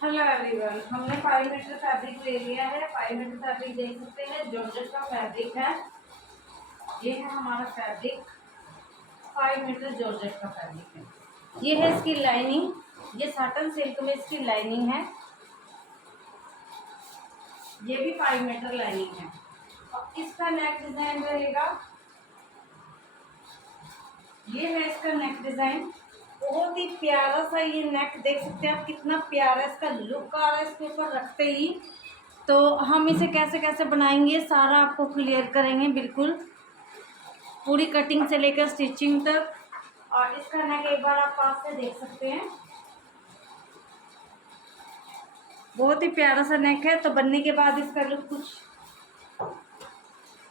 Hello everyone, हमने 5 metre fabric ले लिया है। 5 मीटर फैब्रिक देख सकते हैं, जॉर्जेट का फैब्रिक है। ये है हमारा फैब्रिक, 5 मीटर जॉर्जेट का फैब्रिक है। ये है इसकी लाइनिंग, ये साटन सिल्क में इसकी लाइनिंग है। ये भी 5 मीटर लाइनिंग है और इसका नेक डिजाइन रहेगा। ये है इसका नेक डिजाइन, बहुत ही प्यारा सा ये नेक देख सकते हैं आप, कितना प्यारा इसका लुक आ रहा है इसके ऊपर रखते ही। तो हम इसे कैसे कैसे बनाएंगे सारा आपको क्लियर करेंगे, बिल्कुल पूरी कटिंग से लेकर स्टिचिंग तक। और इसका नेक एक बार आप पास से देख सकते हैं, बहुत ही प्यारा सा नेक है। तो बनने के बाद इसका लुक कुछ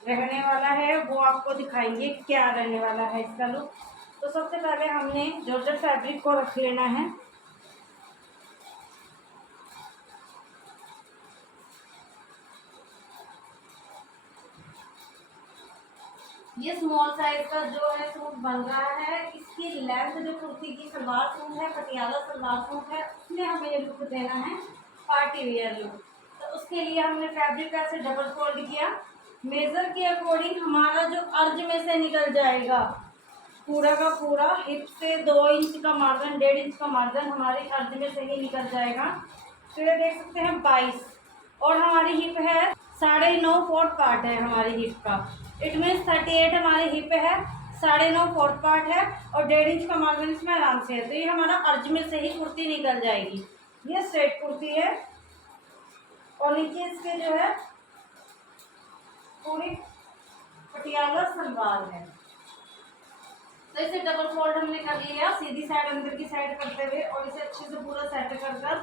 रहने वाला है, वो आपको दिखाएंगे क्या रहने वाला है इसका लुक। तो सबसे पहले हमने जॉर्जेट फैब्रिक को रख लेना है। ये स्मॉल साइज का जो है सूट बन रहा है। इसकी लेंथ जो कुर्ती की सलवार सूट है, पटियाला सलवार सूट है, उसमें हमें ये लुक देना है पार्टी वेयर लुक। तो उसके लिए हमने फैब्रिक ऐसे डबल फोल्ड किया, मेजर के अकॉर्डिंग हमारा जो अर्ज में से निकल जाएगा पूरा का पूरा, हिप से 2 इंच का मार्जिन, 1.5 इंच का मार्जिन हमारे अर्ज में से ही निकल जाएगा। तो ये देख सकते हैं 22, और हमारी हिप है 9.5 फोर्थ पार्ट है हमारी हिप का। इट मीन्स 38 हमारी हिप है, 9.5 फोर्थ पार्ट है और 1.5 इंच का मार्जिन इसमें आराम से है। तो ये हमारा अर्ज में से ही कुर्ती निकल जाएगी। ये स्ट्रेट कुर्ती है और नीचे इसके जो है पूरी पटियाला सलवार है। तो इसे डबल फोल्ड हमने कर लिया, सीधी साइड अंदर की साइड करते हुए, और इसे अच्छे से पूरा सेट कर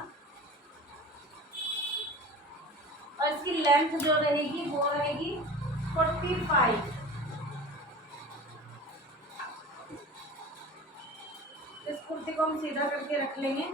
और इसकी लेंथ जो रहेगी वो रहेगी 45। इस कुर्ती को हम सीधा करके रख लेंगे।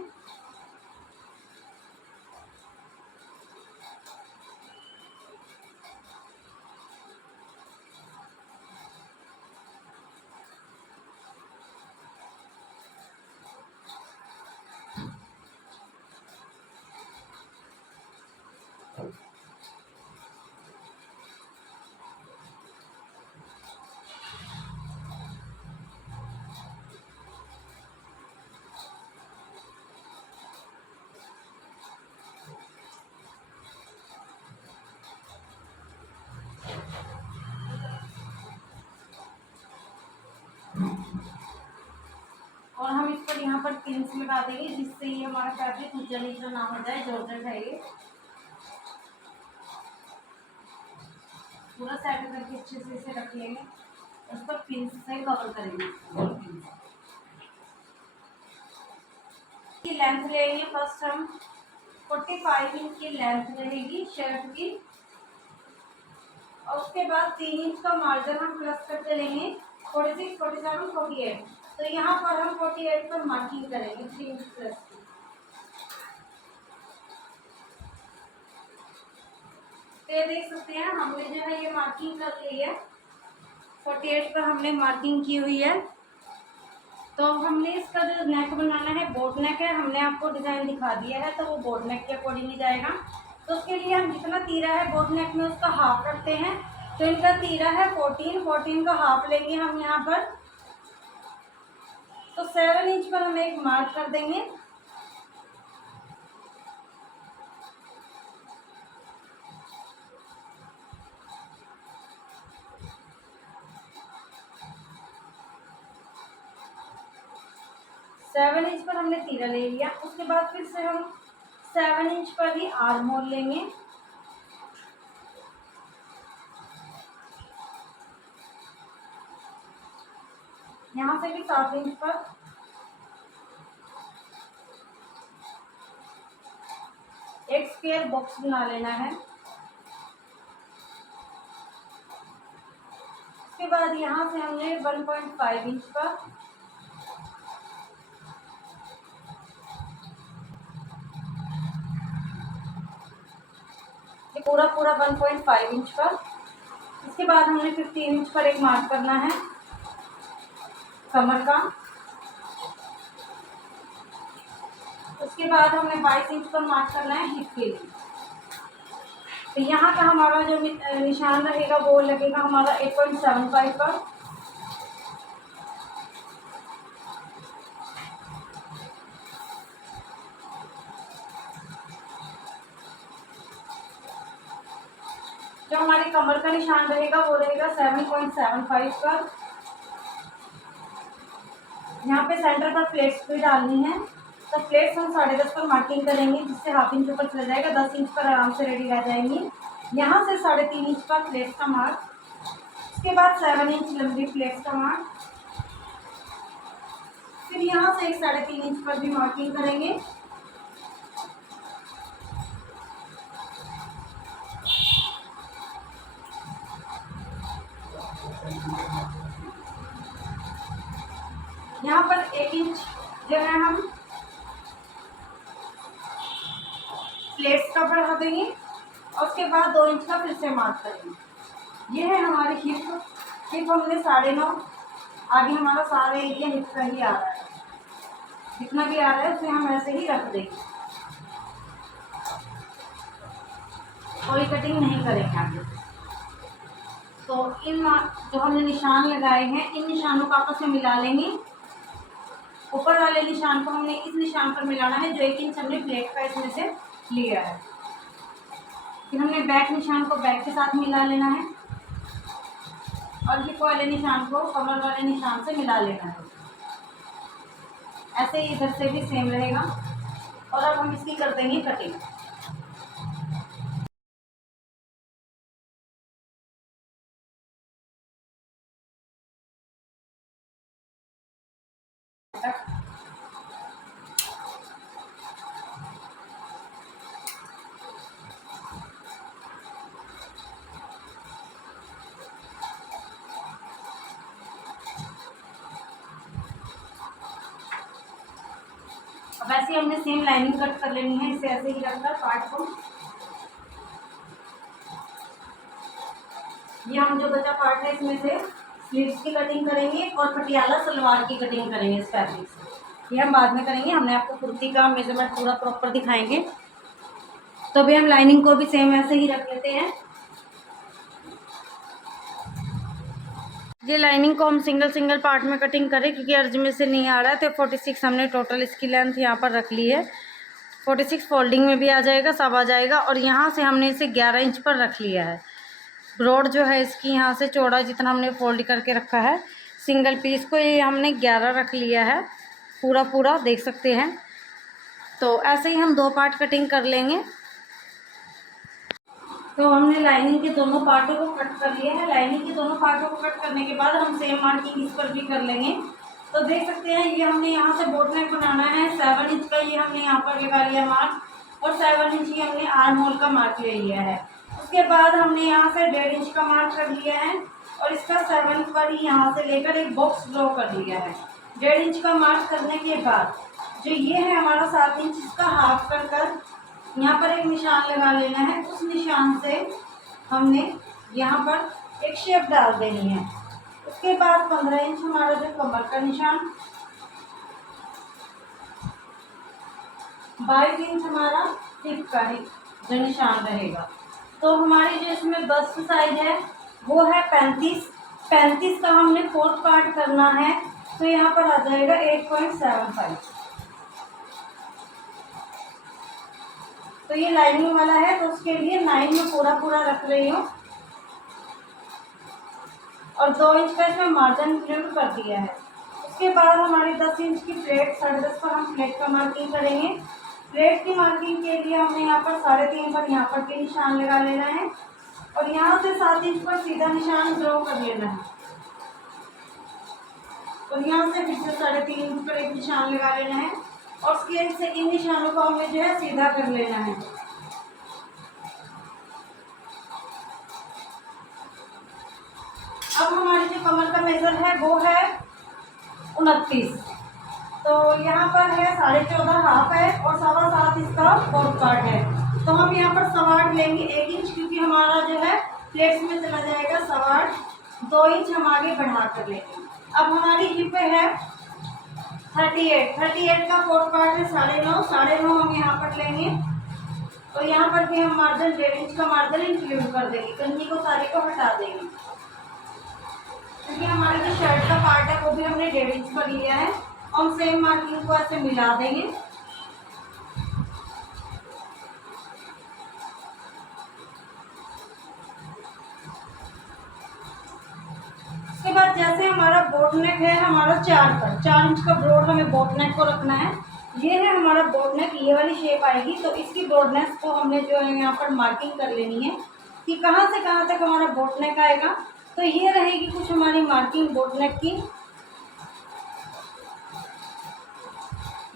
और हम इस पर यहाँ पर पिन्स लगा देंगे, जिससे ये हमारा फैब्रिक ऊंचा नीचा ना हो जाए। जॉर्जेट है ये, पूरा सेट करके अच्छे से इसे रख लेंगे, उस पर पिन्स से कवर करेंगे। की लेंथ लेंगे, फर्स्ट हम 45 इंच की लेंथ रहेगी शर्ट की, और उसके बाद 3 इंच का मार्जिन हम प्लस करते लेंगे 46, 47, 48। तो यहाँ पर हम 48 पर मार्किंग करेंगे 3 इंच प्लस की। तो ये देख सकते हैं हमने जो है ये मार्किंग कर ली है, 48 पर हमने मार्किंग की हुई है। तो हमने इसका जो नेक बनाना है, बोट नेक है, हमने आपको डिजाइन दिखा दिया है, तो वो बोट नेक के अकॉर्डिंग ही जाएगा। तो उसके लिए हम जितना तीरा है बोट नेक में उसका हाफ रखते हैं। तो इनका तीरा है 14 का हाफ लेंगे हम यहाँ पर। तो 7 इंच पर हम एक मार्क कर देंगे। सेवन इंच पर हमने तीरा ले लिया। उसके बाद फिर से हम 7 इंच पर ही आर्म होल लेंगे। यहाँ से भी 7 इंच पर एक स्क्वायर बॉक्स बना लेना है। उसके बाद यहाँ से हमने 1.5 इंच पर पूरा 1.5 इंच पर। इसके बाद हमने 15 इंच पर एक मार्क करना है कमर का। उसके उसके बाद हमें 22 इंच पर मार्क करना है हिप के लिए। तो यहाँ का हमारा जो निशान रहेगा वो लगेगा हमारा 8.75 पर। जो हमारी कमर का निशान रहेगा वो रहेगा 7.75 पर। यहाँ पे सेंटर पर प्लेट्स भी डालनी है, तो प्लेट्स हम 10.5 पर मार्किंग करेंगे, जिससे हाफ इंच ऊपर चला जाएगा, 10 इंच पर आराम से रेडी रह जाएंगी। यहाँ से 3.5 इंच पर प्लेट्स का मार्क, उसके बाद 7 इंच लंबी प्लेट्स का मार्क, फिर यहाँ से एक 3.5 इंच पर भी मार्किंग करेंगे। यहाँ पर 1 इंच जो है हम प्लेट्स का बढ़ा देंगे और उसके बाद 2 इंच का फिर से मार्क करेंगे। ये है हमारी हिप हमने 9.5, आगे हमारा सारा एरिया हिप का ही आ रहा है, जितना भी आ रहा है उसे हम ऐसे ही रख देंगे, कोई कटिंग नहीं करेंगे आगे। तो इन जो हमने निशान लगाए हैं इन निशानों को आपस में मिला लेंगे। ऊपर वाले निशान को हमने इस निशान पर मिलाना है जो 1 इंच हमने प्लेट का इसमें से लिया है। फिर हमने बैक निशान को बैक के साथ मिला लेना है और हिप वाले निशान को कमर वाले निशान से मिला लेना है। ऐसे ही इधर से भी सेम रहेगा। और अब हम इसकी कर देंगे कटिंग। अब ऐसे हमने सेम लाइनिंग कट कर लेनी है, इसे ऐसे ही रखकर पार्ट को। ये हम जो बचा पार्ट है इसमें से स्लीव्स की कटिंग करेंगे और पटियाला सलवार की कटिंग करेंगे इस फैब्रिक से। ये हम बाद में करेंगे, हमने आपको कुर्ती का मेजरमेंट पूरा प्रॉपर दिखाएंगे। तो अभी हम लाइनिंग को भी सेम ऐसे ही रख लेते हैं। ये लाइनिंग को हम सिंगल पार्ट में कटिंग करें, क्योंकि अर्ज में से नहीं आ रहा है। तो 46 हमने टोटल इसकी लेंथ यहाँ पर रख ली है। 46 फोल्डिंग में भी आ जाएगा, सब आ जाएगा। और यहाँ से हमने इसे 11 इंच पर रख लिया है। ब्रॉड जो है इसकी यहाँ से चौड़ा जितना हमने फोल्ड करके रखा है सिंगल पीस को, ये हमने 11 रख लिया है पूरा देख सकते हैं। तो ऐसे ही हम 2 पार्ट कटिंग कर लेंगे। तो हमने लाइनिंग के दोनों पार्टों को कट कर लिया है। लाइनिंग के दोनों पार्टों को कट करने के बाद हम सेम मार्किंग इस पर भी कर लेंगे। तो देख सकते हैं ये हमने यहाँ से बोट नेक बनाना है। 7 इंच का ये हमने यहाँ पर लगा लिया मार्क और 7 इंच ही हमने आर्म होल का मार्क ले लिया है। उसके बाद हमने यहाँ से 1.5 इंच का मार्क कर लिया है और इसका 7 पर ही यहाँ से लेकर एक बॉक्स ड्रॉ कर लिया है। 1.5 इंच का मार्क करने के बाद जो ये है हमारा 7 इंच, इसका हाफ कर यहाँ पर एक निशान लगा लेना है। उस निशान से हमने यहाँ पर एक शेप डाल देनी है। उसके बाद 15 इंच हमारा जो कमर का निशान, 22 इंच हमारा हिप का जो निशान रहेगा। तो हमारी जो इसमें बस्ट साइज है वो है 35 का हमने 4th पार्ट करना है। तो यहाँ पर आ जाएगा 8.75। तो ये लाइनिंग वाला है, तो उसके लिए 9 में पूरा रख रही हूँ और 2 इंच का इसमें मार्जिन इंक्लूड कर दिया है। उसके बाद हमारी 10 इंच की प्लेट, 10.5 पर हम प्लेट का मार्किंग करेंगे। प्लेट की मार्किंग के लिए हमने यहाँ पर 3.5 पर यहाँ पर के निशान लगा लेना है और यहाँ से 7 इंच पर सीधा निशान ड्रॉ कर लेना है और यहाँ से फिर से 3.5 इंच पर एक निशान लगा लेना है और स्केल से इन निशानों को हमें जो है सीधा कर लेना है। अब हमारी जो कमर का मेजर है वो है 29। तो यहाँ पर है 14.5 हाफ है और 7.25 इसका 4th पार्ट है। तो हम यहाँ पर 8.25 लेंगे 1 इंच, क्योंकि हमारा जो है प्लेट्स में चला जाएगा 8.25, 2 इंच हम आगे बढ़ा कर लेंगे। अब हमारी हिप है 38 का 4 पार्ट है 9.5, 9.5 हम यहाँ पर लेंगे और यहाँ पर भी हम मार्जिन 1.5 इंच का मार्जिन इंक्लूड कर देंगे, कन्नी को सारी को हटा देंगे क्योंकि हमारे जो शर्ट का पार्ट है वो भी हमने 1.5 इंच पर लिया है। हम सेम मार्किंग को ऐसे मिला देंगे। उसके बाद जैसे हमारा बोट नेक है हमारा 4 इंच का ब्रॉड हमें बोट नेक को रखना है। ये है हमारा बोट नेक, ये वाली शेप आएगी तो इसकी ब्रॉडनेस को हमने जो है यहाँ पर मार्किंग कर लेनी है कि कहाँ से कहाँ तक हमारा बोट नेक आएगा। तो ये रहेगी कुछ हमारी मार्किंग बोट नेक की।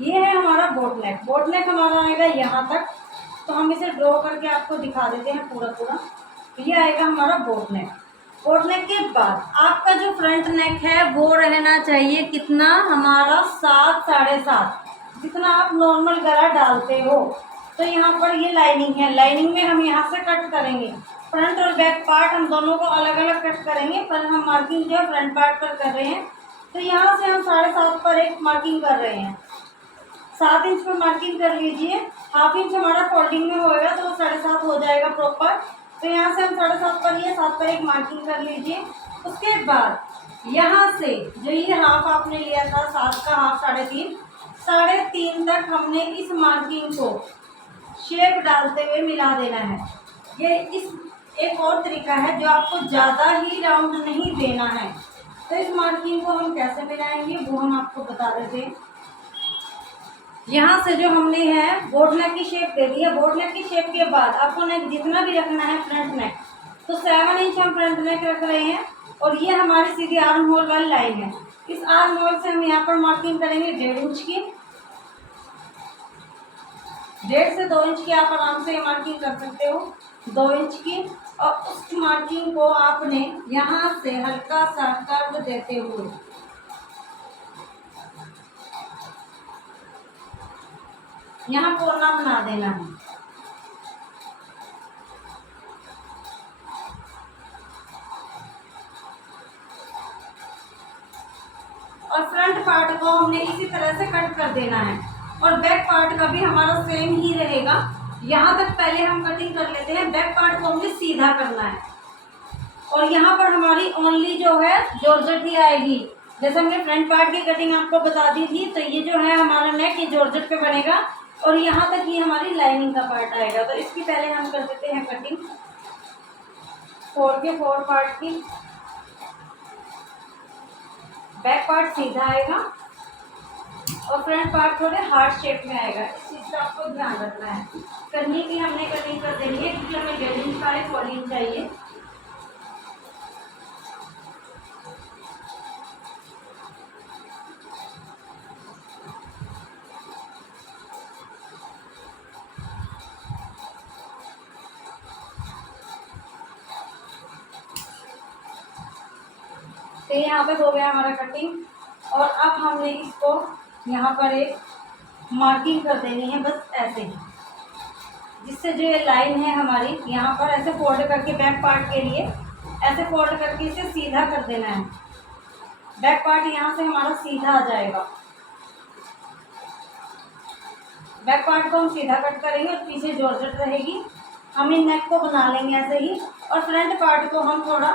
ये है हमारा बोट नेक हमारा आएगा यहाँ तक। तो हम इसे ड्रॉ करके आपको दिखा देते हैं पूरा। ये आएगा हमारा बोट नेक के बाद आपका जो फ्रंट नेक है वो रहना चाहिए कितना, हमारा 7, 7.5, जितना आप नॉर्मल गला डालते हो। तो यहाँ पर ये लाइनिंग है, लाइनिंग में हम यहाँ से कट करेंगे। फ्रंट और बैक पार्ट हम दोनों को अलग अलग कट करेंगे, पर हम मार्किंग जो है फ्रंट पार्ट पर कर रहे हैं। तो यहाँ से हम 7.5 पर एक मार्किंग कर रहे हैं। 7 इंच पर मार्किंग कर लीजिए, हाफ इंच हमारा फोल्डिंग में होएगा तो 7.5 हो जाएगा प्रॉपर। तो यहाँ से हम 7.5 पर ये 7 पर एक मार्किंग कर लीजिए। उसके बाद यहाँ से जो ये हाफ आपने लिया था 7 का हाफ 3.5 तक हमने इस मार्किंग को शेप डालते हुए मिला देना है। ये इस एक और तरीका है जो आपको ज़्यादा ही राउंड नहीं देना है। तो इस मार्किंग को हम कैसे मिलाएंगे वो हम आपको बता देते हैं। यहाँ से जो हमने है बोट नेक की शेप दे दी है। बोट नेक की शेप के बाद आपको नेक जितना भी रखना है फ्रंट नेक, तो 7 इंच हम फ्रंट नेक रख रहे हैं और ये हमारी सीधी आर्म होल वाली लाइन है। इस आर्म होल से हम यहाँ पर मार्किंग करेंगे 1.5 इंच की। 1.5 से 2 इंच की आप आराम से मार्किंग कर सकते हो, 2 इंच की। और उस मार्किंग को आपने यहाँ से हल्का सा कर्व देते हुए यहाँ कोना बना देना है। और फ्रंट पार्ट को हमने इसी तरह से कट कर देना है और बैक पार्ट का भी हमारा सेम ही रहेगा। यहाँ तक पहले हम कटिंग कर लेते हैं, बैक पार्ट को हमें सीधा करना है। और यहाँ पर हमारी ओनली जो है जॉर्जेट ही आएगी। जैसे हमने फ्रंट पार्ट की कटिंग आपको बता दी थी, तो ये जो है हमारा नेक ये जॉर्जेट पे बनेगा और यहाँ तक ये हमारी लाइनिंग का पार्ट आएगा। तो इसकी पहले हम कर देते हैं कटिंग 4 पार्ट की। बैक पार्ट सीधा आएगा और फ्रंट पार्ट थोड़े हार्ट शेप में आएगा। इस चीज़ का आपको ध्यान रखना है। कन्नी की हमने कटिंग कर देनी है क्योंकि हमें 1.5 इंच का 4 इंच चाहिए। तो यहाँ पे हो गया हमारा कटिंग और अब हमने इसको यहाँ पर एक मार्किंग कर देनी है बस ऐसे ही, जिससे जो ये लाइन है हमारी यहाँ पर ऐसे फोल्ड करके बैक पार्ट के लिए ऐसे फोल्ड करके इसे सीधा कर देना है। बैक पार्ट यहाँ से हमारा सीधा आ जाएगा। बैक पार्ट को हम सीधा कट करेंगे और पीछे जॉर्जेट रहेगी। हम इन नेक को बना लेंगे ऐसे ही और फ्रंट पार्ट को हम थोड़ा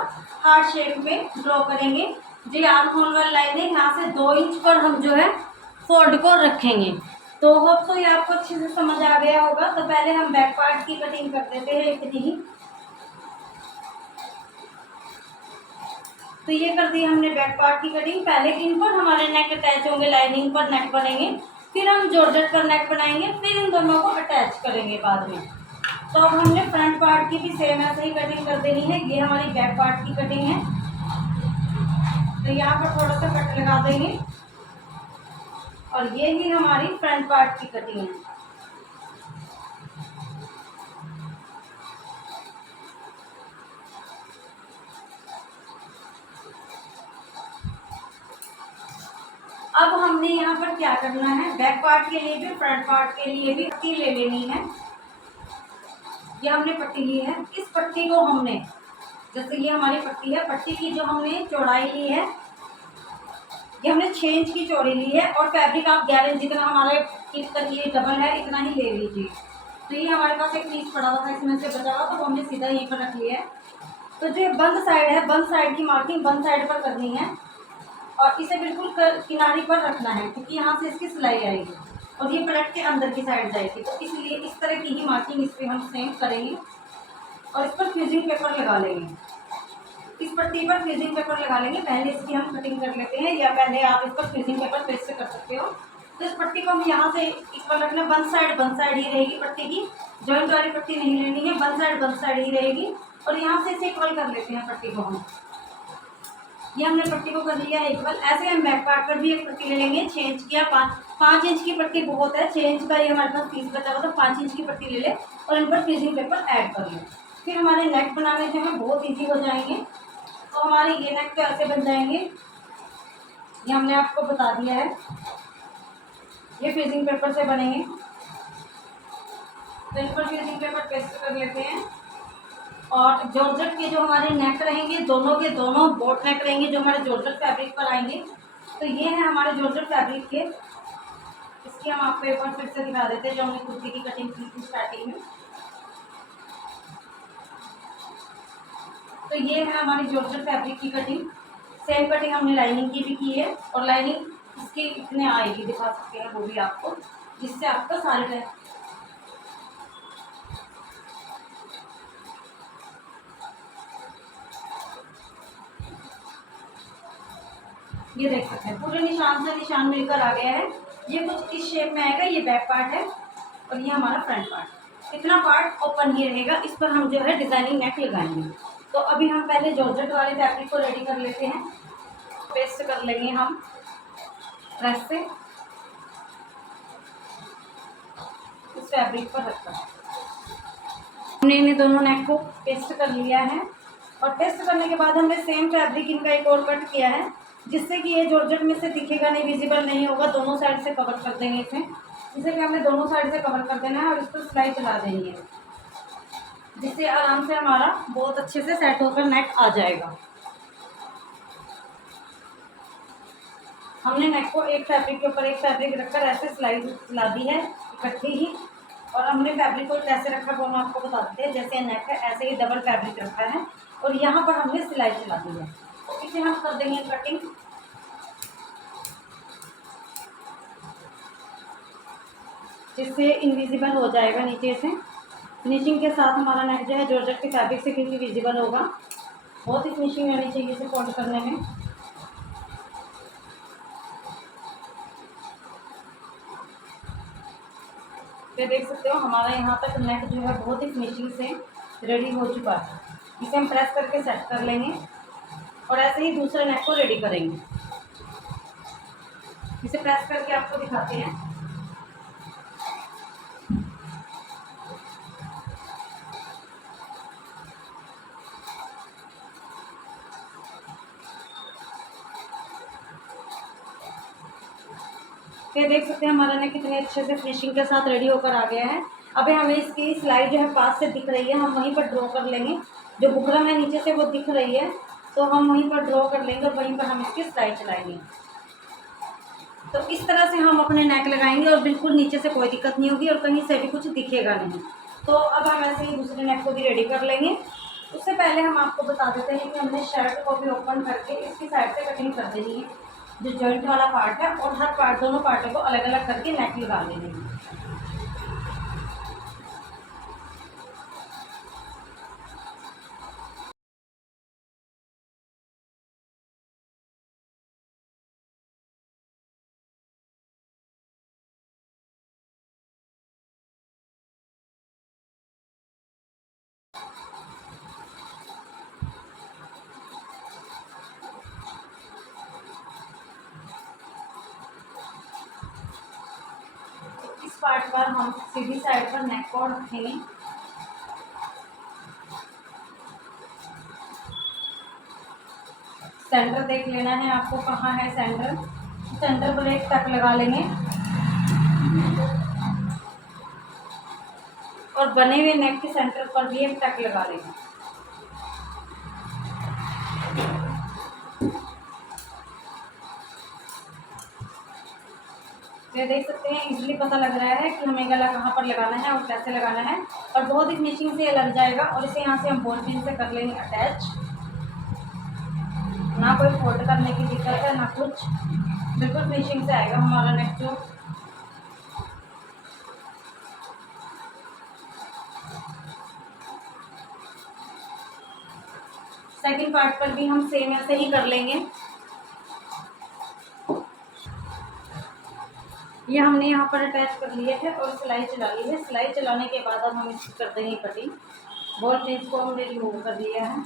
हार्ट शेप में ड्रॉ करेंगे। जो आर्म होल वाली लाइन है यहाँ से 2 इंच पर हम जो है फोल्ड को रखेंगे। तो होप तो ये आपको अच्छे से समझ आ गया होगा। तो पहले हम बैक पार्ट की कटिंग कर देते हैं इतनी ही। तो ये कर दी हमने बैक पार्ट की कटिंग। पहले इन पर हमारे नेक अटैच होंगे, लाइनिंग पर नेक बनेंगे, फिर हम जॉर्जेट पर नेक बनाएंगे, फिर इन दोनों को अटैच करेंगे बाद में। तो अब हमने फ्रंट पार्ट की भी सेम ऐसे ही कटिंग कर देनी है। ये हमारी बैक पार्ट की कटिंग है। तो यहाँ पर थोड़ा सा कट लगा देंगे और ये ही हमारी फ्रंट पार्ट की कटिंग है। अब हमने यहाँ पर क्या करना है, बैक पार्ट के लिए भी फ्रंट पार्ट के लिए भी पट्टी ले लेनी है। ये हमने पट्टी ली है, इस पट्टी को हमने, जैसे ये हमारी पट्टी है, पट्टी की जो हमने चौड़ाई ली है ये हमने 6 इंच की चौड़ी ली है और फैब्रिक आप 11 इंच जितना हमारे इस तक ये डबल है इतना ही ले लीजिए। तो ये हमारे पास एक पीस पड़ा हुआ था इसमें से बचा हुआ, तो वो हमने सीधा यहीं पर रख लिया है। तो जो बंद साइड है, बंद साइड की मार्किंग बंद साइड पर करनी है और इसे बिल्कुल किनारे पर रखना है, क्योंकि यहाँ से इसकी सिलाई आएगी और ये पलट के अंदर की साइड जाएगी। तो इसलिए इस तरह की ही मार्किंग इस पर हम सेम करेंगे और इस पर फ्यूजिंग पेपर लगा लेंगे। इस पट्टी पर फ्यूजिंग पेपर लगा लेंगे। पहले इसकी हम कटिंग कर लेते हैं, या पहले आप इस पर फ्यूजिंग पेपर पेस्ट कर सकते हो। तो इस पट्टी को हम यहाँ से इक्वल रखना, बंद साइड ही रहेगी पट्टी की, जॉइंट वाली पट्टी नहीं लेनी है, बंद साइड ही रहेगी। और यहाँ से इसे इक्वल कर लेते हैं पट्टी को हम। ये हमने पट्टी को कर लिया है इक्वल। ऐसे हम बैक पार्ट पर भी एक पट्टी ले लेंगे 6 इंच की या 5 इंच की पट्टी बहुत है, 6 इंच का ये हमारे पास पीस बचा हुआ, तो 5 इंच की पट्टी ले ले और इन पर फ्यूजिंग पेपर ऐड कर लें। फिर हमारे नेक बनाने जो है बहुत ईजी हो जाएंगे। तो हमारे ये नेक तो ऐसे बन जाएंगे, ये हमने आपको बता दिया है, ये फ्यूजिंग पेपर से बनेंगे। तो इन पर फ्यूजिंग पेपर पेस्ट कर लेते हैं। और जॉर्जेट के जो हमारे नेक रहेंगे दोनों के दोनों बोट नेक रहेंगे जो हमारे जॉर्जेट फैब्रिक पर आएंगे। तो ये है हमारे जॉर्जेट फैब्रिक के, इसकी हम आपको एक बार फिर से दिखा देते हैं जो हमने कुर्ती की कटिंग की थी स्टार्टिंग में। तो ये है हमारी जॉर्जेट फैब्रिक की कटिंग। सेम कटिंग हमने लाइनिंग की भी की है और लाइनिंग इसकी इतने आएगी, दिखा सकते हैं वो भी आपको, जिससे आपका सारे ये देख सकते हैं पूरे निशान से निशान मिलकर आ गया है। ये कुछ इस शेप में आएगा, ये बैक पार्ट है और ये हमारा फ्रंट पार्ट। इतना पार्ट ओपन ही रहेगा, इस पर हम जो है डिजाइनिंग नेक लगाएंगे। तो अभी हम पहले जॉर्जेट वाले फैब्रिक को रेडी कर लेते हैं। पेस्ट कर लेंगे हम प्रेस से इस फैब्रिक पर रखकर। हमने इन्हें दोनों नेक को पेस्ट कर लिया है और पेस्ट करने के बाद हमने सेम फैब्रिक इनका एक और कट किया है, जिससे कि ये जॉर्जेट में से दिखेगा नहीं, विजिबल नहीं होगा। दोनों साइड से कवर कर देंगे इसमें, जिससे कि हमें दोनों साइड से कवर कर देना है और इस पर सिलाई चला देनी है, जिससे आराम से हमारा बहुत अच्छे से सेट होकर नेक आ जाएगा। हमने नेक को एक फैब्रिक के ऊपर एक फैब्रिक रखकर ऐसे सिलाई चला दी है इकट्ठी ही, और हमने फैब्रिक को कैसे रखा वो हम आपको बता देते हैं। जैसे नेक है ऐसे ही डबल फैब्रिक रखा है और यहाँ पर हमने सिलाई चला दी है। तो इसे हम कर देंगे कटिंग। जिससे इनविजिबल हो जाएगा नीचे से। फिनिशिंग के साथ हमारा नेक जो है जॉर्जेट के फैब्रिक से क्योंकि विजिबल होगा, बहुत ही फिनिशिंग रहनी चाहिए इसे फोल्ड करने में। ये देख सकते हो हमारा यहाँ तक नेक जो है बहुत ही फिनिशिंग से रेडी हो चुका है। इसे हम प्रेस करके सेट कर लेंगे और ऐसे ही दूसरे नेक को रेडी करेंगे। इसे प्रेस करके आपको दिखाते हैं। ये देख सकते हैं हमारा नेक कितने अच्छे से फिनिशिंग के साथ रेडी होकर आ गया है। अभी हमें इसकी सिलाई जो है पास से दिख रही है, हम वहीं पर ड्रॉ कर लेंगे। जो बुकरम है नीचे से वो दिख रही है, तो हम वहीं पर ड्रॉ कर लेंगे और वहीं पर हम इसकी सिलाई चलाएंगे। तो इस तरह से हम अपने नेक लगाएंगे और बिल्कुल नीचे से कोई दिक्कत नहीं होगी और कहीं से भी कुछ दिखेगा नहीं। तो अब हम ऐसे ही दूसरे नेक को भी रेडी कर लेंगे। उससे पहले हम आपको बता देते हैं कि हमने शर्ट को भी ओपन करके इसकी साइड से कटिंग कर देनी है, जो जॉइंट वाला पार्ट है, और हर पार्ट दोनों पार्टों को अलग अलग करके नेक लगा देनी है। इस पार्ट पर हम सीधी साइड पर नेक को रखेंगे। सेंटर देख लेना है आपको कहाँ है सेंटर। सेंटर पर एक टक लगा लेंगे और बने हुए नेक के सेंटर पर भी एक टक लगा लेंगे। ये देख सकते हैं इजीली पता लग रहा है कि हमें गला कहाँ पर लगाना है और कैसे लगाना है, और बहुत ही फिनिशिंग से ये लग जाएगा। और इसे यहाँ से हम बॉल पिन से कर लेंगे अटैच। ना कोई फोल्ड करने की दिक्कत है ना कुछ, बिल्कुल फिनिशिंग से आएगा हमारा नेक जो। सेकंड पार्ट पर भी हम सेम ऐसे ही कर लेंगे। ये हमने यहाँ पर अटैच कर लिए है और सिलाई चला ली है। सिलाई चलाने के बाद अब हम इसकी कर देंगे कटिंग। बॉल पिन को हमने रिमूव कर लिया है।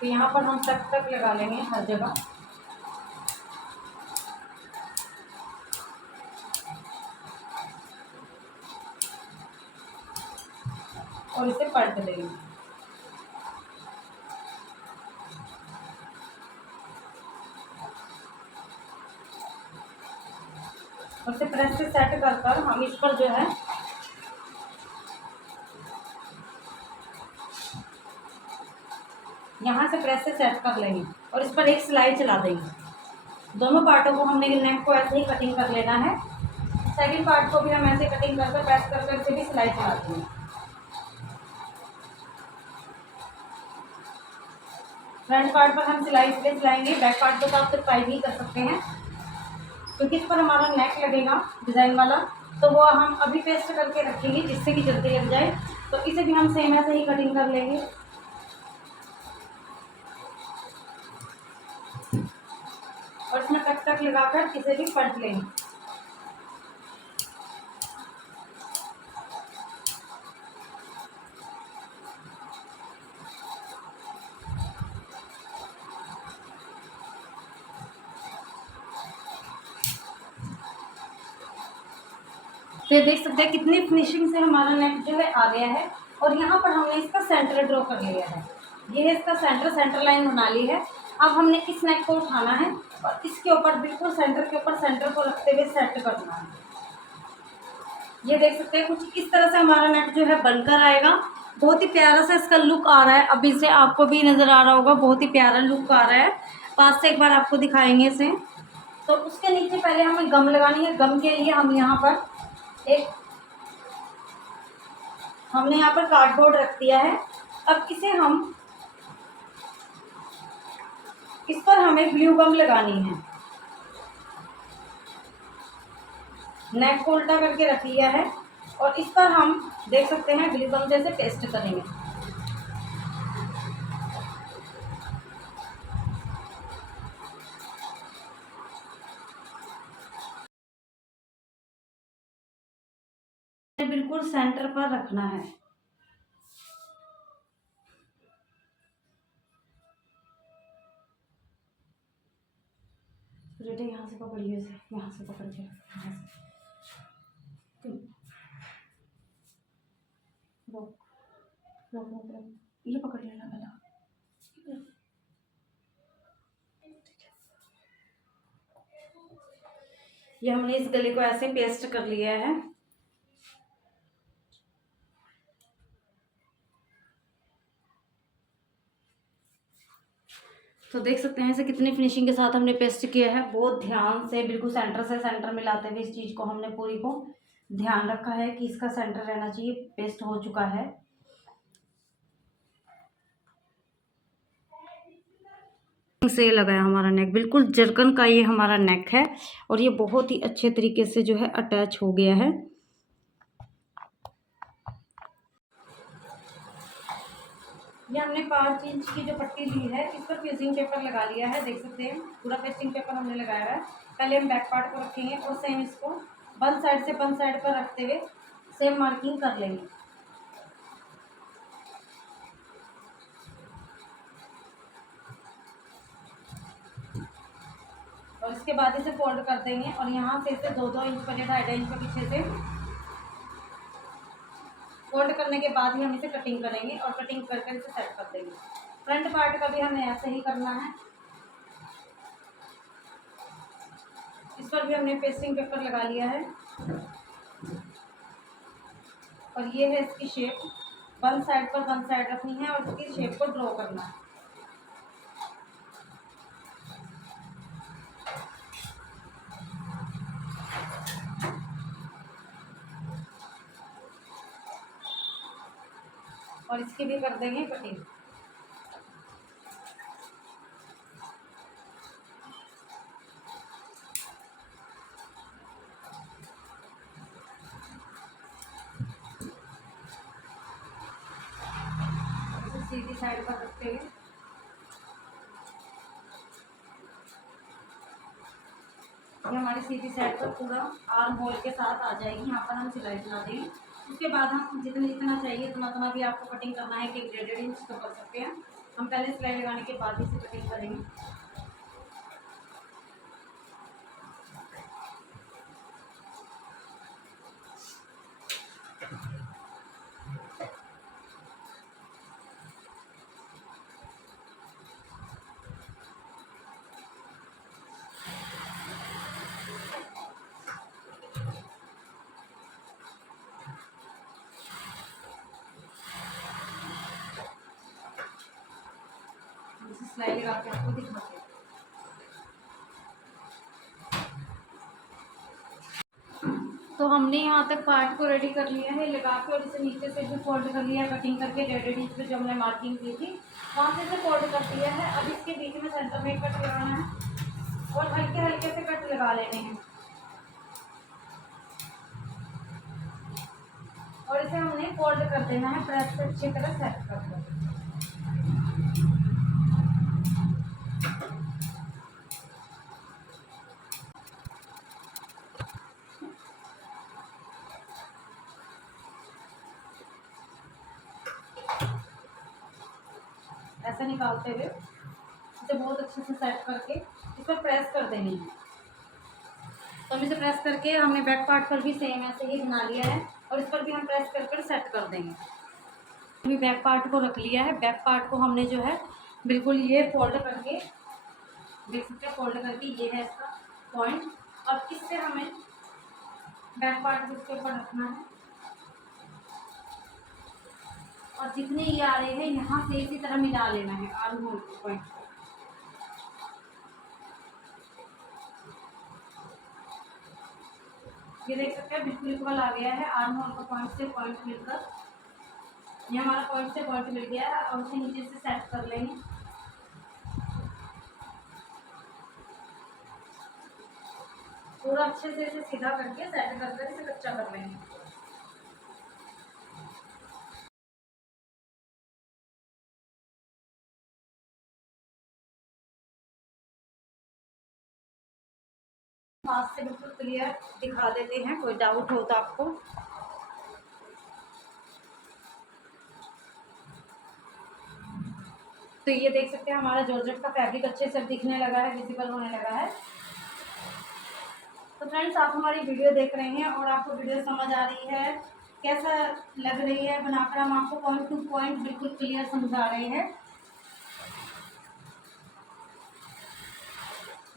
तो यहाँ पर हम तक लगा लेंगे हर जगह। और इसे पलट देंगे। और इसे प्रेस से सेट कर हम इस पर जो है यहाँ से प्रेस से सेट कर लेंगे और इस पर एक सिलाई चला देंगे। दोनों पार्टों को हमने नेक को ऐसे ही कटिंग कर लेना है। सेकंड पार्ट को भी हम ऐसे कटिंग कर प्रेस कर इसे भी सिलाई चला देंगे। फ्रंट पार्ट पर हम सिलाई इसलिए चलाएंगे, बैक पार्ट को तो आप सिर्फ पाइप ही कर सकते हैं, क्योंकि इस पर हमारा नेक लगेगा डिज़ाइन वाला, तो वो हम अभी पेस्ट करके रखेंगे जिससे कि जल्दी लग जाए। तो इसे भी हम सेम ऐसे ही कटिंग कर लेंगे। और इसमें टक लगाकर इसे भी पलट लेंगे। तो ये देख सकते हैं कितनी फिनिशिंग से हमारा नेक जो है आ गया है। और यहाँ पर हमने इसका सेंटर ड्रॉ कर लिया है। ये है इसका सेंटर लाइन बना ली है। अब हमने इस नेक को उठाना है और इसके ऊपर बिल्कुल सेंटर के ऊपर सेंटर को रखते हुए सेट करना है। ये देख सकते हैं कुछ इस तरह से हमारा नेक जो है बनकर आएगा। बहुत ही प्यारा सा इसका लुक आ रहा है। अभी से आपको भी नज़र आ रहा होगा, बहुत ही प्यारा लुक आ रहा है। पास से एक बार आपको दिखाएंगे इसे। तो उसके नीचे पहले हमें गम लगानी है। गम के लिए हम यहाँ पर हमने यहाँ पर कार्डबोर्ड रख दिया है। अब इसे हम इस पर हमें ग्लू गम लगानी है। नेक को उल्टा करके रख लिया है और इस पर हम देख सकते हैं ग्लू गम जैसे पेस्ट करेंगे। बिल्कुल सेंटर पर रखना है। बेटे यहाँ से पकड़िए, यहाँ से पकड़ के ये पकड़ लेना गला। ये हमने इस गले को ऐसे पेस्ट कर लिया है। तो देख सकते हैं इसे कितनी फिनिशिंग के साथ हमने पेस्ट किया है। बहुत ध्यान से बिल्कुल सेंटर से सेंटर मिलाते हुए इस चीज़ को हमने पूरी को ध्यान रखा है कि इसका सेंटर रहना चाहिए। पेस्ट हो चुका है। से लगाया हमारा नेक, बिल्कुल जरकन का ये हमारा नेक है और ये बहुत ही अच्छे तरीके से जो है अटैच हो गया है। ये हमने 5 इंच की जो पट्टी ली है इस पर पेस्टिंग पेपर लगा लिया है। देख सकते हैं पूरा पेस्टिंग पेपर हमने लगाया है। पहले हम बैक पार्ट को रखेंगे और सेम इसको बंद साइड से बंद साइड पर रखते हुए सेम मार्किंग कर लेंगे। और इसके बाद इसे फोल्ड कर देंगे और यहाँ से इसे 2-2 इंच पर या 2.5 इंच पर पीछे से फोल्ड करने के बाद ही हम इसे कटिंग करेंगे और कटिंग करके इसे सेट कर देंगे। फ्रंट पार्ट का भी हमें ऐसे ही करना है। इस पर भी हमने पेस्टिंग पेपर लगा लिया है और ये है इसकी शेप। वन साइड पर वन साइड रखनी है और उसकी शेप को ड्रॉ करना है। और इसकी भी कर देंगे कटिंग। सीधी साइड पर रखते हुए ये हमारी सीधी साइड पर पूरा आर्म होल के साथ आ जाएगी। यहाँ पर हम सिलाई चला देंगे। उसके बाद हम जितना चाहिए उतना भी आपको कटिंग करना है कि 1.5 इंच तो कर सकते हैं। हम पहले सिलाई लगाने के बाद ही इसे कटिंग करेंगे। सिलाई लगा के आपको दिखाते हैं। तो हमने यहाँ तक पार्ट को रेडी कर लिया है लगा के, और इसे नीचे से भी फोल्ड कर लिया कटिंग करके 1.5 इंच पे जो हमने मार्किंग की थी वहाँ से इसे फोल्ड कर दिया है। अब इसके बीच में सेंटर में कट लगाना है और हल्के हल्के से कट लगा लेने हैं। और इसे हमने फोल्ड कर देना है प्रेस से अच्छी तरह सेट कर देना। ऐसा निकालते हुए इसे बहुत अच्छे से सेट करके इस पर प्रेस कर देनी है। तो हम इसे प्रेस करके हमने बैक पार्ट पर भी सेम ऐसे ही बना लिया है और इस पर भी हम प्रेस कर सेट कर देंगे। अभी बैक पार्ट को रख लिया है। बैक पार्ट को हमने जो है बिल्कुल ये फोल्ड करके देख सकते हैं, फोल्ड करके ये है इसका पॉइंट। अब इससे हमें बैक पार्ट को इसके ऊपर रखना है और जितने ये आ रहे हैं यहाँ से इसी तरह मिला लेना है आर्म होल पॉइंट को। ये देख सकते हैं बिल्कुल इक्वल आ गया है। आर्म होल का पॉइंट से पॉइंट मिलकर ये हमारा पॉइंट से पॉइंट मिल गया है और उसे नीचे से सेट कर लेंगे। पूरा अच्छे से इसे सीधा करके सेट कर इसे कच्चा कर लेंगे। पास से बिल्कुल क्लियर दिखा देते हैं, कोई डाउट हो तो आपको। तो ये देख सकते हैं हमारा जॉर्जेट का फैब्रिक अच्छे से दिखने लगा है, विजिबल होने लगा है। तो फ्रेंड्स आप हमारी वीडियो देख रहे हैं और आपको वीडियो समझ आ रही है, कैसा लग रही है बनाकर हम आपको पॉइंट टू पॉइंट बिल्कुल क्लियर समझा रहे हैं।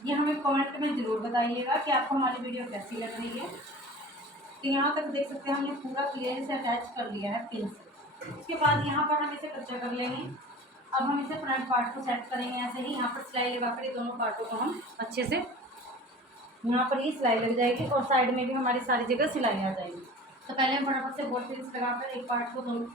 ये हमें कमेंट में ज़रूर बताइएगा कि आपको हमारी वीडियो कैसी लग रही है। तो यहाँ तक देख सकते हैं हमने पूरा क्लियर से अटैच कर लिया है पिन से। उसके बाद यहाँ पर हम इसे कच्चा कर लेंगे। अब हम इसे फ्रंट पार्ट को सेट करेंगे ऐसे ही। यहाँ पर सिलाई लगाकर ये दोनों पार्टों को हम अच्छे से यहाँ पर ही सिलाई लग जाएगी और साइड में भी हमारी सारी जगह सिलाई आ जाएगी। तो पहले हम फटाफट से बोल पिन लगाकर एक पार्ट को दोनों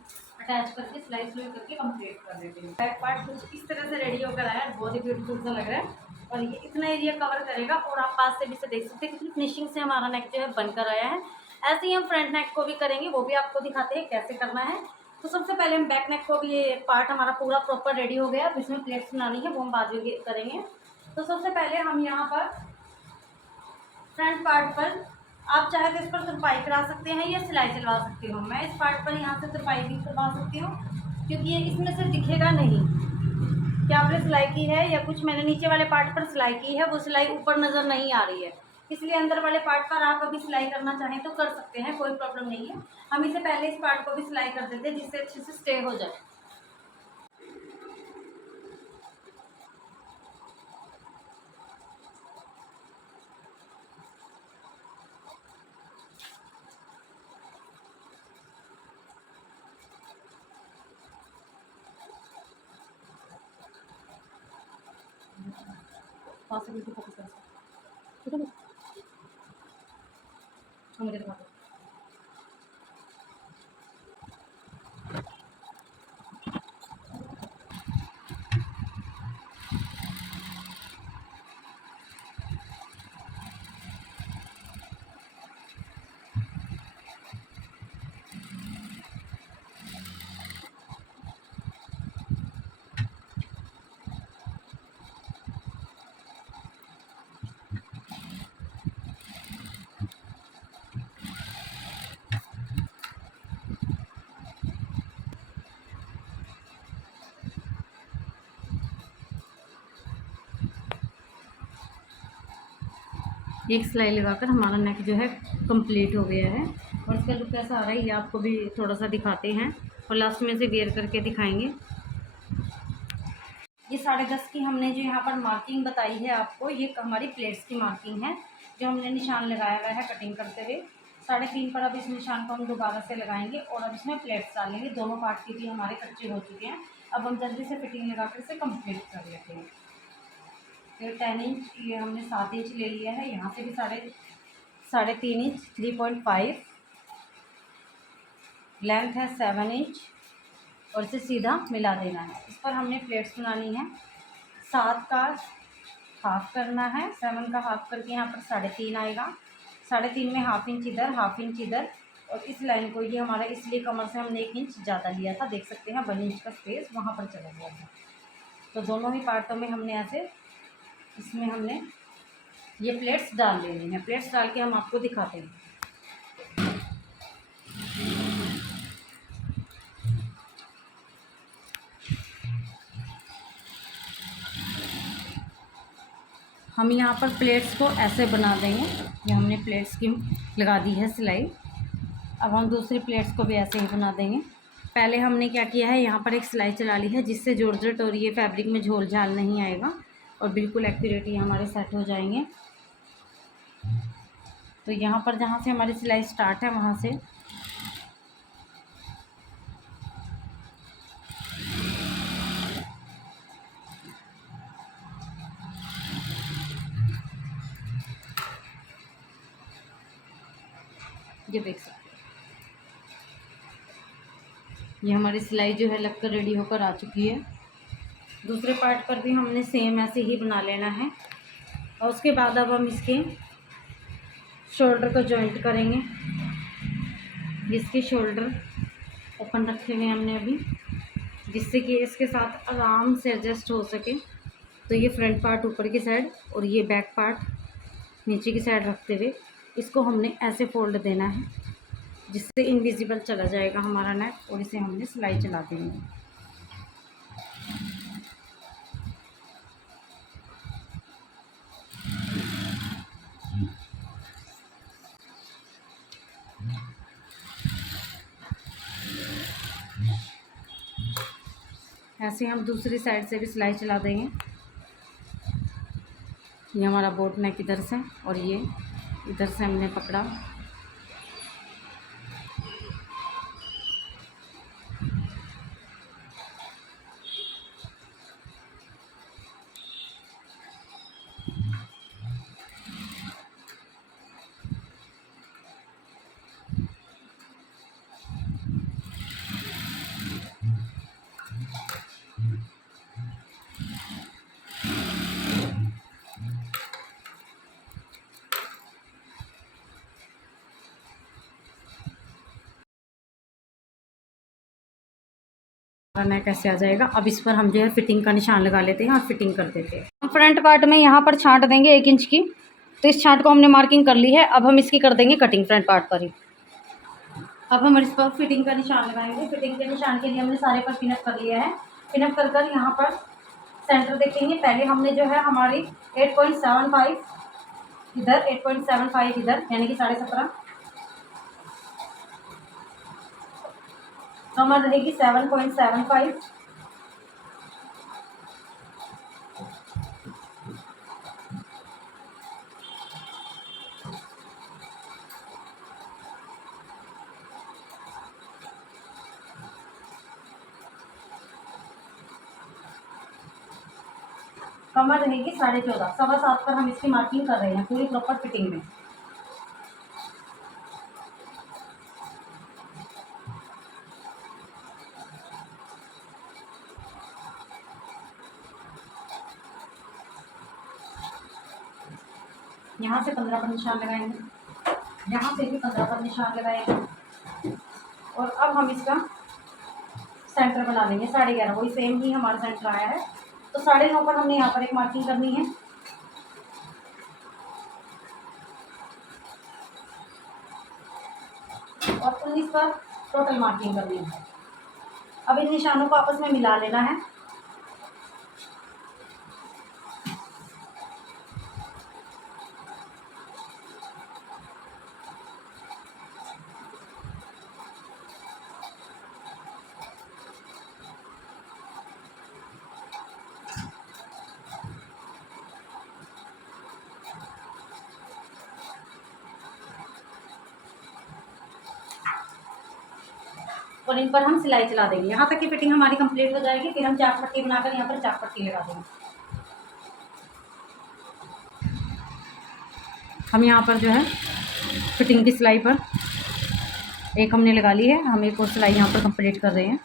अटैच करके सिलाई करके कंप्लीट कर देते हैं। बैक पार्ट कुछ इस तरह से रेडी होकर आया है, बहुत ही ब्यूटीफुल सा लग रहा है और ये इतना एरिया कवर करेगा। और आप पास से भी इसे देख सकते हैं कितनी फिनिशिंग से हमारा नेक जो है बनकर आया है। ऐसे ही हम फ्रंट नेक को भी करेंगे, वो भी आपको दिखाते हैं कैसे करना है। तो सबसे पहले हम बैक नेक को भी, ये पार्ट हमारा पूरा प्रॉपर रेडी हो गया। अब इसमें प्लेट्स बनानी है, वो हम बाद में करेंगे। तो सबसे पहले हम यहाँ पर फ्रंट पार्ट पर आप चाहे तो इस पर तुरपाई करा सकते हैं या सिलाई चलवा सकते हो। मैं इस पार्ट पर यहाँ से तुरपाई भी करवा सकती हूँ क्योंकि ये इसमें से दिखेगा नहीं कि आपने सिलाई की है या कुछ। मैंने नीचे वाले पार्ट पर सिलाई की है, वो सिलाई ऊपर नज़र नहीं आ रही है, इसलिए अंदर वाले पार्ट पर आप अभी सिलाई करना चाहें तो कर सकते हैं, कोई प्रॉब्लम नहीं है। हम इसे पहले इस पार्ट को भी सिलाई कर देते हैं जिससे अच्छे से स्टे हो जाए। पास से बिल्कुल फोकस कर ठीक है। मुझे दिखा दो। एक सिलाई लगाकर हमारा नेक जो है कंप्लीट हो गया है। और इसका लुक कैसा आ रहा है ये आपको भी थोड़ा सा दिखाते हैं और लास्ट में से वेयर करके दिखाएंगे। ये 10.5 की हमने जो यहाँ पर मार्किंग बताई है आपको, ये हमारी प्लेट्स की मार्किंग है जो हमने निशान लगाया हुआ है कटिंग करते हुए। 3.5 पर अब इस निशान को हम दोबारा से लगाएंगे और अब इसमें प्लेट्स डालेंगे। दोनों पार्ट के भी हमारे कच्चे हो चुके हैं। अब हम जल्दी से फिटिंग लगाकर इसे कंप्लीट कर लेते हैं। फिर 10 इंच, ये हमने 7 इंच ले लिया है। यहाँ से भी 3.5 इंच, 3.5 लेंथ है, 7 इंच और इसे सीधा मिला देना है। इस पर हमने प्लेट्स बनानी है। 7 का हाफ करना है, 7 का हाफ करके यहाँ पर 3.5 आएगा। 3.5 में हाफ इंच इधर, हाफ इंच इधर। और इस लाइन को, ये हमारा इसलिए कमर से हमने 1 इंच ज़्यादा लिया था, देख सकते हैं 1 इंच का स्पेस वहाँ पर चला गया है। तो दोनों ही पार्टों में हमने ऐसे, इसमें हमने ये प्लेट्स डाल लेनी है। प्लेट्स डाल के हम आपको दिखाते हैं। हम यहाँ पर प्लेट्स को ऐसे बना देंगे। ये हमने प्लेट्स की लगा दी है सिलाई। अब हम दूसरी प्लेट्स को भी ऐसे ही बना देंगे। पहले हमने क्या किया है, यहाँ पर एक सिलाई चला ली है जिससे जॉर्जेट और ये फैब्रिक में झोल झाल नहीं आएगा और बिल्कुल एक्यूरेट ये हमारे सेट हो जाएंगे। तो यहाँ पर जहाँ से हमारी सिलाई स्टार्ट है वहाँ से ये देख सकते हैं, ये हमारी सिलाई जो है लगकर रेडी होकर आ चुकी है। दूसरे पार्ट पर भी हमने सेम ऐसे ही बना लेना है। और उसके बाद अब हम इसके शोल्डर को जॉइंट करेंगे। इसके शोल्डर ओपन रखे हुए हमने अभी, जिससे कि इसके साथ आराम से एडजस्ट हो सके। तो ये फ्रंट पार्ट ऊपर की साइड और ये बैक पार्ट नीचे की साइड रखते हुए इसको हमने ऐसे फोल्ड देना है जिससे इनविजिबल चला जाएगा हमारा नेक। और इसे हमने सिलाई चला देंगे। ऐसे हम दूसरी साइड से भी सिलाई चला देंगे। ये हमारा बोट नेक इधर से और ये इधर से हमने पकड़ा। नेक कैसे आ जाएगा। अब इस पर हम जो है फिटिंग का निशान लगा लेते हैं और फिटिंग कर देते हैं। हम फ्रंट पार्ट में यहाँ पर छांट देंगे 1 इंच की। तो इस छांट को हमने मार्किंग कर ली है। अब हम इसकी कर देंगे कटिंग फ्रंट पार्ट पर ही। अब हम इस पर फिटिंग का निशान लगाएंगे। फिटिंग के निशान के लिए हमने सारे पर पिनअप कर लिया है। पिनअप कर कर यहाँ पर सेंटर देखेंगे। पहले हमने जो है हमारी 8.75 इधर, 8.75 इधर, यानी कि 17.5। कमर रहेगी 7.75। कमर रहेगी 14.5, 7.25 पर हम इसकी मार्किंग कर रहे हैं पूरी प्रॉपर फिटिंग में। यहाँ से 15 पर निशान लगाएंगे, यहाँ से भी 15 पर निशान लगाएंगे और अब हम इसका सेंटर बना लेंगे 11.5, वही सेम ही हमारा सेंटर आया है। तो 9.5 पर हमने यहाँ पर एक मार्किंग करनी है और 19 पर टोटल मार्किंग करनी है। अब इन निशानों को आपस में मिला लेना है। और इन पर हम सिलाई चला देंगे, यहाँ तक की फिटिंग हमारी कंप्लीट हो जाएगी। फिर हम चाक पट्टी बनाकर यहाँ पर चाक पट्टी लगा देंगे। हम यहाँ पर जो है फिटिंग की सिलाई पर एक हमने लगा ली है, हम एक और सिलाई यहाँ पर कंप्लीट कर रहे हैं।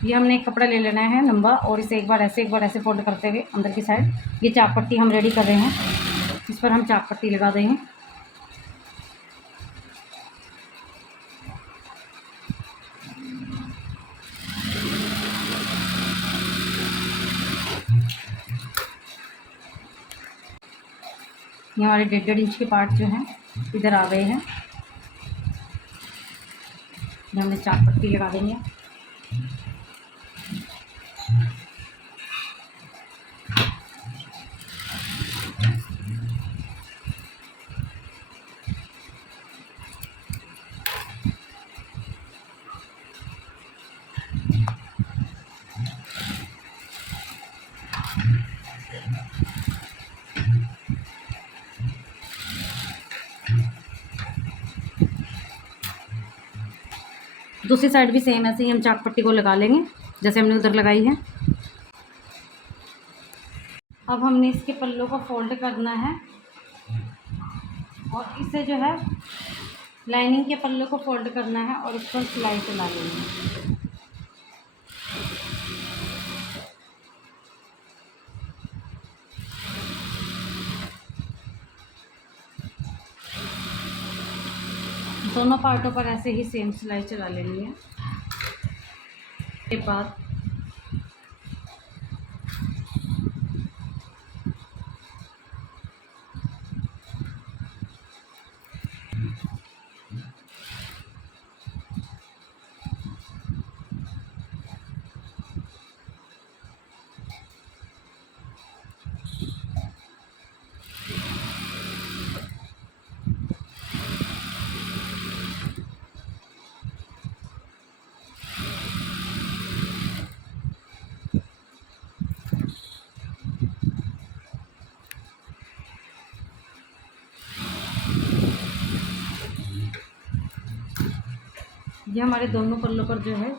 ये हमने एक कपड़ा ले लेना है लंबा और इसे एक बार ऐसे फोल्ड करते हुए अंदर की साइड ये चाक पट्टी हम रेडी कर रहे हैं, इस पर हम चाक पट्टी लगा देंगे। ये हमारे 1.5 इंच के पार्ट जो हैं इधर आ गए हैं, हमने चाक पट्टी लगा देंगे। दूसरी साइड भी सेम ऐसे ही हम चाक पट्टी को लगा लेंगे जैसे हमने उधर लगाई है। अब हमने इसके पल्लों को फोल्ड करना है और इसे जो है लाइनिंग के पल्ले को फोल्ड करना है और इस पर सिलाई चला लेनी है। दोनों पार्टों पर ऐसे ही सेम सिलाई चला लेनी है। के बाद ये हमारे दोनों पल्लों पर जो है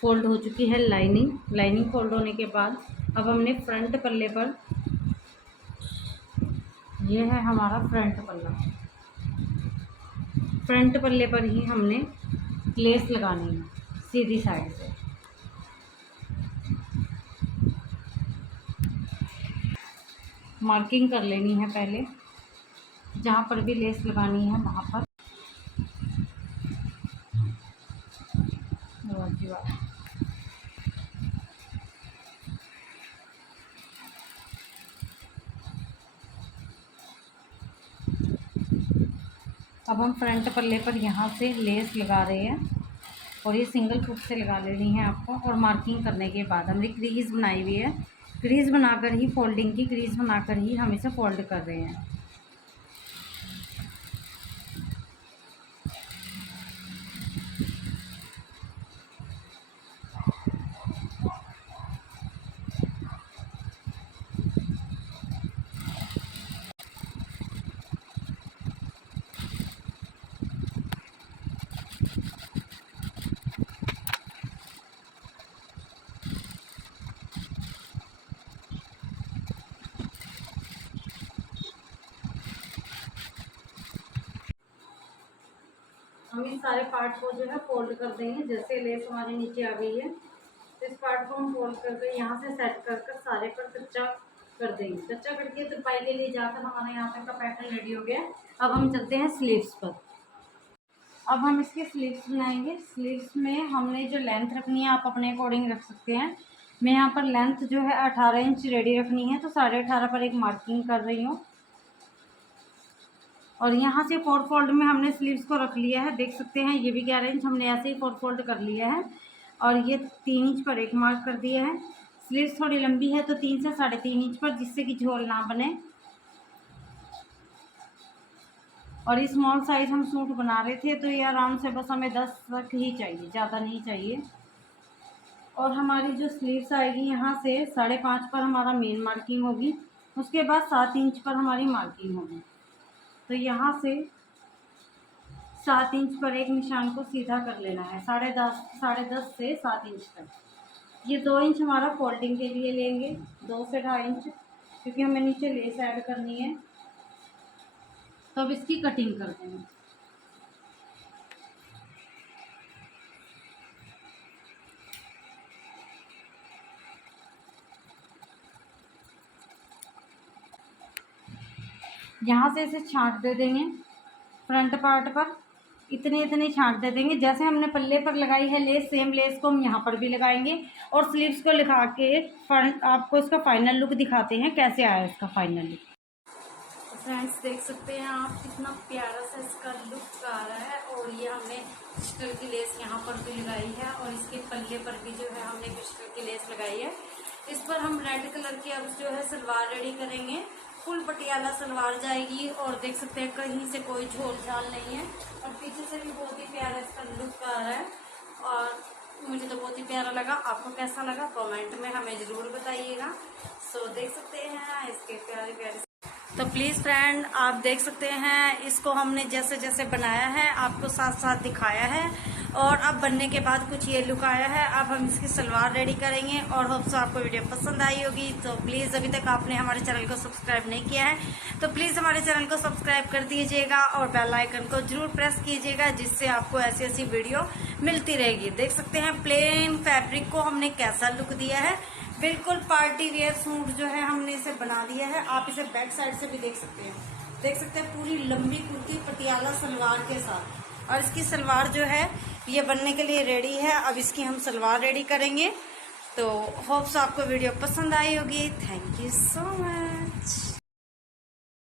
फोल्ड हो चुकी है लाइनिंग फोल्ड होने के बाद अब हमने फ्रंट पल्ले पर, ये है हमारा फ्रंट पल्ला, फ्रंट पल्ले पर ही हमने लेस लगानी है सीधी साइड से। मार्किंग कर लेनी है पहले, जहाँ पर भी लेस लगानी है वहाँ पर। अब हम फ्रंट पल्ले पर यहाँ से लेस लगा रहे हैं और ये सिंगल फुट से लगा लेनी है आपको। और मार्किंग करने के बाद हमने क्रीज बनाई हुई है, क्रीज बनाकर ही फोल्डिंग की क्रीज बनाकर ही हम इसे फोल्ड कर रहे हैं। हम इस सारे पार्ट को जो है फोल्ड कर देंगे। जैसे लेस हमारी नीचे आ गई है, तो इस पार्ट को हम फोल्ड करके यहाँ से सेट कर कर सारे पर कच्चा कर देंगे। कच्चा करके तुरपाई के लिए जाकर हमारा यहाँ तक का पैटर्न रेडी हो गया। अब हम चलते हैं स्लीव्स पर। अब हम इसके स्लीव्स बनाएंगे। स्लीव्स में हमने जो लेंथ रखनी है आप अपने अकॉर्डिंग रख सकते हैं। मैं यहाँ पर लेंथ जो है 18 इंच रेडी रखनी है, तो 18.5 पर एक मार्किंग कर रही हूँ। और यहाँ से 4 फोल्ड में हमने स्लीव्स को रख लिया है, देख सकते हैं। ये भी 11 इंच हमने ऐसे ही 4 फोल्ड कर लिया है। और ये 3 इंच पर एक मार्क कर दिया है। स्लीव्स थोड़ी लंबी है तो 3 से 3.5 इंच पर, जिससे कि झोल ना बने। और स्मॉल साइज हम सूट बना रहे थे, तो ये आराम से बस हमें 10 तक ही चाहिए, ज़्यादा नहीं चाहिए। और हमारी जो स्लीव्स आएगी यहाँ से 5.5 पर हमारा मेन मार्किंग होगी। उसके बाद 7 इंच पर हमारी मार्किंग होगी। तो यहाँ से 7 इंच पर एक निशान को सीधा कर लेना है। 10.5 से 7 इंच तक। ये 2 इंच हमारा फोल्डिंग के लिए लेंगे, 2 से 2.5 इंच, क्योंकि हमें नीचे लेस ऐड करनी है। तो अब इसकी कटिंग करते हैं। यहाँ से इसे छांट दे देंगे। फ्रंट पार्ट पर इतने छांट दे देंगे। जैसे हमने पल्ले पर लगाई है लेस, सेम लेस को हम यहाँ पर भी लगाएंगे। और स्लीव्स को लिखा के फ्रंट आपको इसका फाइनल लुक दिखाते हैं कैसे आया इसका फाइनल लुक। फ्रेंड्स देख सकते हैं आप कितना प्यारा सा इसका लुक आ रहा है। और ये हमने क्रिस्टल की लेस यहाँ पर भी लगाई है, और इसके पल्ले पर भी जो है हमने क्रिस्टल की लेस लगाई है। इस पर हम रेड कलर की अब जो है सलवार रेडी करेंगे। फुल पटियाला सलवार जाएगी। और देख सकते हैं कहीं से कोई झोल झाल नहीं है, और पीछे से भी बहुत ही प्यारा इसका लुक आ रहा है। और मुझे तो बहुत ही प्यारा लगा। आपको कैसा लगा कमेंट में हमें ज़रूर बताइएगा। सो देख सकते हैं इसके प्यारे प्यारे। तो प्लीज़ फ्रेंड आप देख सकते हैं, इसको हमने जैसे जैसे बनाया है आपको साथ साथ दिखाया है। और अब बनने के बाद कुछ ये लुक आया है। अब हम इसकी सलवार रेडी करेंगे। और होप्स आपको वीडियो पसंद आई होगी। तो प्लीज़ अभी तक आपने हमारे चैनल को सब्सक्राइब नहीं किया है तो प्लीज़ हमारे चैनल को सब्सक्राइब कर दीजिएगा, और बेल आइकन को जरूर प्रेस कीजिएगा, जिससे आपको ऐसी ऐसी वीडियो मिलती रहेगी। देख सकते हैं प्लेन फैब्रिक को हमने कैसा लुक दिया है। बिल्कुल पार्टी वेयर सूट जो है हमने इसे बना दिया है। आप इसे बैक साइड से भी देख सकते हैं। देख सकते हैं पूरी लंबी कुर्ती पटियाला सलवार के साथ। और इसकी सलवार जो है ये बनने के लिए रेडी है। अब इसकी हम सलवार रेडी करेंगे। तो होप्स आपको वीडियो पसंद आई होगी। Thank you so much.